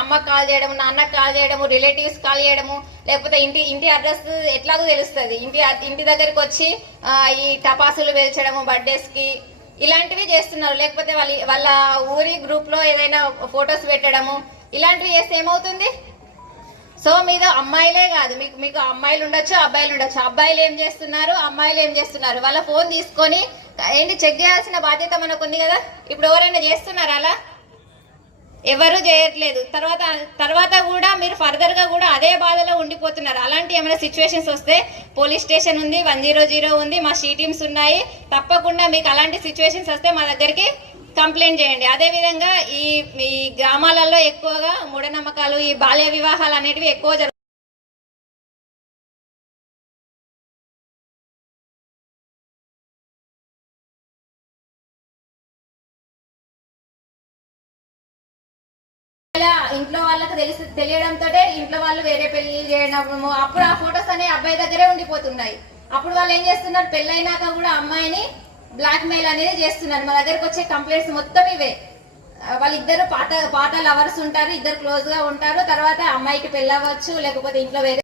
అమ్మకి కాల్ చేయడము, నాన్నకి కాల్ చేయడము, రిలేటివ్స్ కాల్ చేయడము, లేకపోతే ఇంటి అడ్రస్ ఎట్లాగో తెలుస్తుంది. ఇంటి దగ్గరికి వచ్చి ఈ టపాసులు పేల్చడము బర్త్డేస్ కి ఇలాంటివి చేస్తున్నారు. లేకపోతే వాళ్ళ ఊరి గ్రూప్ లో ఏదైనా ఫొటోస్ పెట్టడము ఇలాంటివి చేస్తే ఏమవుతుంది? సో మీద అమ్మాయిలే కాదు, మీకు అమ్మాయిలు ఉండొచ్చు, అబ్బాయిలు ఉండొచ్చు. అబ్బాయిలు ఏం చేస్తున్నారు, అమ్మాయిలు ఏం చేస్తున్నారు, వాళ్ళ ఫోన్ తీసుకొని ఏంటి చెక్ చేయాల్సిన బాధ్యత మనకు ఉంది కదా. ఇప్పుడు ఎవరైనా చేస్తున్నారు అలా? ఎవరు చేయట్లేదు. తర్వాత కూడా మీరు ఫర్దర్ గా కూడా అదే బాధలో ఉండిపోతున్నారు. అలాంటి ఏమైనా సిచ్యువేషన్స్ వస్తే పోలీస్ స్టేషన్ ఉంది, 100 ఉంది, మా షీ టీమ్స్ ఉన్నాయి. తప్పకుండా మీకు అలాంటి సిచ్యువేషన్స్ వస్తే మా దగ్గరికి కంప్లైంట్ చేయండి. అదేవిధంగా ఈ గ్రామాలలో ఎక్కువగా మూఢనమ్మకాలు, ఈ బాల్య వివాహాలు అనేటివి ఎక్కువ జరుగుతాయి. ఇంట్లో వాళ్ళకి తెలియడంతో ఇంట్లో వాళ్ళు వేరే పెళ్లి చేయడము, అప్పుడు ఆ ఫొటోస్ అనే అబ్బాయి దగ్గరే ఉండిపోతున్నాయి. అప్పుడు వాళ్ళు ఏం చేస్తున్నారు, పెళ్ళైనాక కూడా అమ్మాయిని బ్లాక్ మెయిల్ అనేది చేస్తున్నారు. మా దగ్గరకు వచ్చే కంప్లైంట్స్ మొత్తం ఇవే. వాళ్ళిద్దరు పాత లవర్స్ ఉంటారు, ఇద్దరు క్లోజ్ గా ఉంటారు. తర్వాత అమ్మాయికి పెళ్ళవచ్చు, లేకపోతే ఇంట్లో వేరే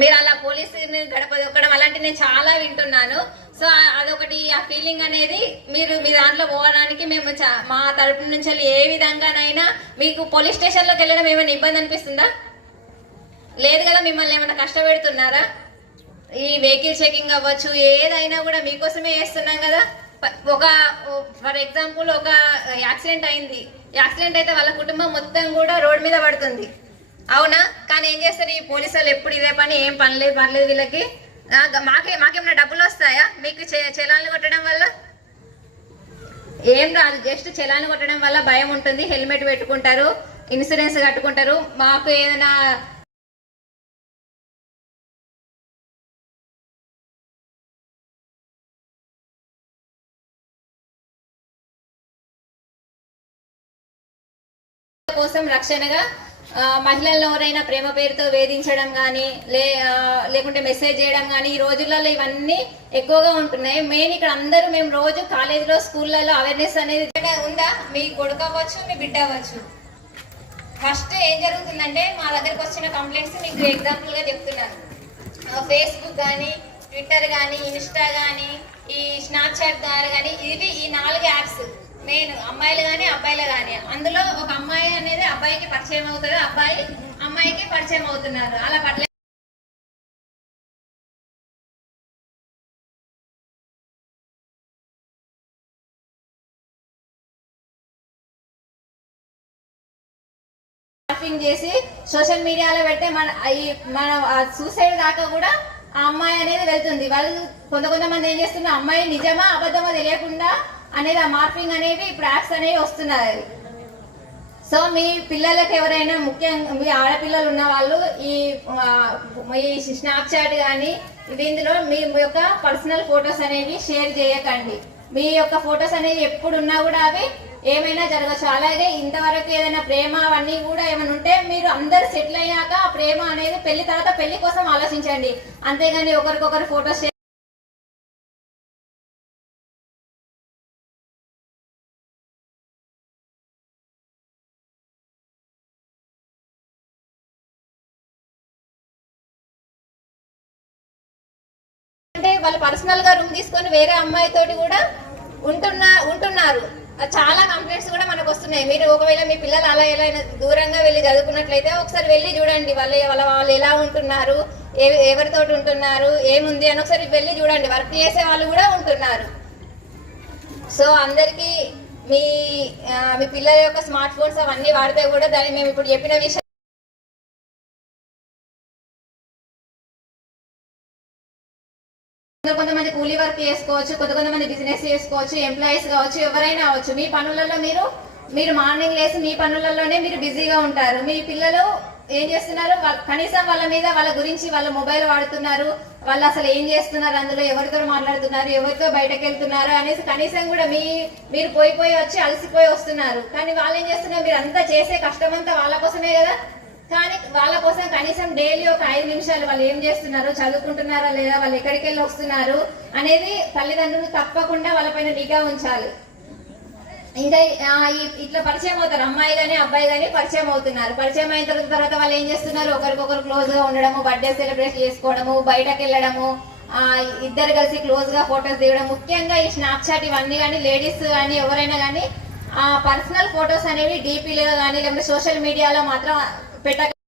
మీరు అలా పోలీసుని గడప దొక్కడం అలాంటివి నేను చాలా వింటున్నాను. సో అదొకటి, ఆ ఫీలింగ్ అనేది మీరు మీ దాంట్లో పోవడానికి మేము మా తరపు నుంచి ఏ విధంగానైనా మీకు పోలీస్ స్టేషన్లోకి వెళ్ళడం ఏమైనా ఇబ్బంది అనిపిస్తుందా? లేదు కదా. మిమ్మల్ని ఏమైనా కష్టపెడుతున్నారా? ఈ వెహికల్ చెకింగ్ అవ్వచ్చు, ఏదైనా కూడా మీకోసమే చేస్తున్నాం కదా. ఫర్ ఎగ్జాంపుల్ ఒక యాక్సిడెంట్ అయింది. యాక్సిడెంట్ అయితే వాళ్ళ కుటుంబం మొత్తం కూడా రోడ్ మీద పడుతుంది, అవునా? కానీ ఏం చేస్తారు ఈ పోలీసు వాళ్ళు? ఎప్పుడు ఇదే పని, ఏం పర్లేదు వీళ్ళకి. మాకేమైనా డబ్బులు వస్తాయా మీకు చలాన్లు కొట్టడం వల్ల? ఏం రాదు. జస్ట్ చలాన్లు కొట్టడం వల్ల భయం ఉంటుంది. హెల్మెట్ పెట్టుకుంటారు, ఇన్సూరెన్స్ కట్టుకుంటారు. మాకు ఏదైనా కోసం రక్షణగా మహిళలను ఎవరైనా ప్రేమ పేరుతో వేధించడం కానీ లేకుంటే మెసేజ్ చేయడం కానీ ఈ రోజులలో ఇవన్నీ ఎక్కువగా ఉంటున్నాయి. మెయిన్ ఇక్కడ అందరూ మేము రోజు కాలేజీలో, స్కూళ్ళలో అవేర్నెస్ అనేది ఉందా? మీ కొడుకు అవ్వచ్చు, మీ బిడ్డ అవ్వచ్చు. ఫస్ట్ ఏం జరుగుతుందంటే మా దగ్గరకు వచ్చిన కంప్లైంట్స్ మీకు ఎగ్జాంపుల్ గా చెప్తున్నాను. ఫేస్బుక్ కానీ, ట్విట్టర్ కానీ, ఇన్స్టా కానీ, ఈ స్నాప్చాట్ ద్వారా కానీ, ఇవి ఈ 4 యాప్స్ మెయిన్. అమ్మాయిలు కానీ అబ్బాయిలు కానీ, అందులో ఒక అమ్మాయి అనేది అబ్బాయికి పరిచయం అవుతుంది, అబ్బాయి అమ్మాయికి పరిచయం అవుతున్నారు. అలా పట్ల చేసి సోషల్ మీడియాలో పెడితే మన సూసైడ్ దాకా కూడా ఆ అమ్మాయి అనేది వెళ్తుంది. వాళ్ళు కొంతమంది ఏం చేస్తున్నారు, అమ్మాయి నిజమా అబద్ధమా తెలియకుండా అనేది ఆ మార్పింగ్ అనేవి ఇప్పుడు యాప్స్ అనేవి వస్తున్నాయి. సో మీ పిల్లలకు ఎవరైనా, ముఖ్యంగా మీ ఆడపిల్లలు ఉన్న వాళ్ళు ఈ స్నాప్చాట్ కానీ ఇందులో మీ యొక్క పర్సనల్ ఫొటోస్ అనేవి షేర్ చేయకండి. మీ యొక్క ఫొటోస్ అనేవి ఎప్పుడున్నా కూడా అవి ఏమైనా జరగచ్చు. అలాగే ఇంతవరకు ఏదైనా ప్రేమ అవన్నీ కూడా ఏమైనా ఉంటే మీరు అందరు సెటిల్ అయ్యాక ఆ ప్రేమ అనేది పెళ్లి తర్వాత పెళ్లి కోసం ఆలోచించండి. అంతేగాని ఒకరికొకరు ఫొటోస్ వాళ్ళు పర్సనల్ గా రూమ్ తీసుకొని వేరే అమ్మాయితోటి కూడా ఉంటున్నారు. చాలా కంప్లైంట్స్ కూడా మనకు వస్తున్నాయి. మీరు ఒకవేళ మీ పిల్లలు అలా ఎలా దూరంగా వెళ్ళి చదువుకున్నట్లయితే ఒకసారి వెళ్ళి చూడండి, వాళ్ళు ఎలా ఉంటున్నారు, ఎవరితోటి ఉంటున్నారు, ఏముంది అని ఒకసారి వెళ్ళి చూడండి. వర్క్ చేసే వాళ్ళు కూడా ఉంటున్నారు. సో అందరికీ మీ పిల్లల యొక్క స్మార్ట్ ఫోన్స్ అవన్నీ వాడితే కూడా దాన్ని మేము ఇప్పుడు చెప్పిన విషయం కొంతమంది కూలీ వర్క్ చేసుకోవచ్చు, కొంతమంది బిజినెస్ చేసుకోవచ్చు, ఎంప్లాయీస్ కావచ్చు, ఎవరైనా అవచ్చు. మీ పనులలో మీరు మార్నింగ్ లేసి మీ పనులలోనే మీరు బిజీగా ఉంటారు. మీ పిల్లలు ఏం చేస్తున్నారు, కనీసం వాళ్ళ గురించి వాళ్ళ మొబైల్ వాడుతున్నారు, వాళ్ళు అసలు ఏం చేస్తున్నారు, అందులో ఎవరితో మాట్లాడుతున్నారు, ఎవరితో బయటకు వెళ్తున్నారు అనేసి కనీసం కూడా మీరు పోయి వచ్చి అలసిపోయి వస్తున్నారు. కానీ వాళ్ళు ఏం చేస్తున్నారు, మీరు అంతా చేసే కష్టం అంతా వాళ్ళ కోసమే కదా. కానీ వాళ్ళ కోసం కనీసం డైలీ ఒక 5 నిమిషాలు వాళ్ళు ఏం చేస్తున్నారు, చదువుకుంటున్నారా లేదా, వాళ్ళు ఎక్కడికి వెళ్ళి వస్తున్నారు అనేది తల్లిదండ్రులు తప్పకుండా వాళ్ళపైన నిఘా ఉంచాలి. ఇంకా ఇట్లా పరిచయం అవుతారు, అమ్మాయి కానీ అబ్బాయి కానీ పరిచయం అవుతున్నారు. పరిచయం అయిన తర్వాత వాళ్ళు ఏం చేస్తున్నారు, ఒకరికొకరు క్లోజ్ గా ఉండడము, బర్త్డే సెలబ్రేట్ చేసుకోవడము, బయటకు వెళ్ళడము, ఇద్దరు కలిసి క్లోజ్ గా ఫొటోస్ దిగడం. ముఖ్యంగా ఈ స్నాప్చాట్ ఇవన్నీ కానీ లేడీస్ కానీ ఎవరైనా కానీ ఆ పర్సనల్ ఫొటోస్ అనేవి డీపీలో కానీ లేకపోతే సోషల్ మీడియాలో మాత్రం పెట్టకండి.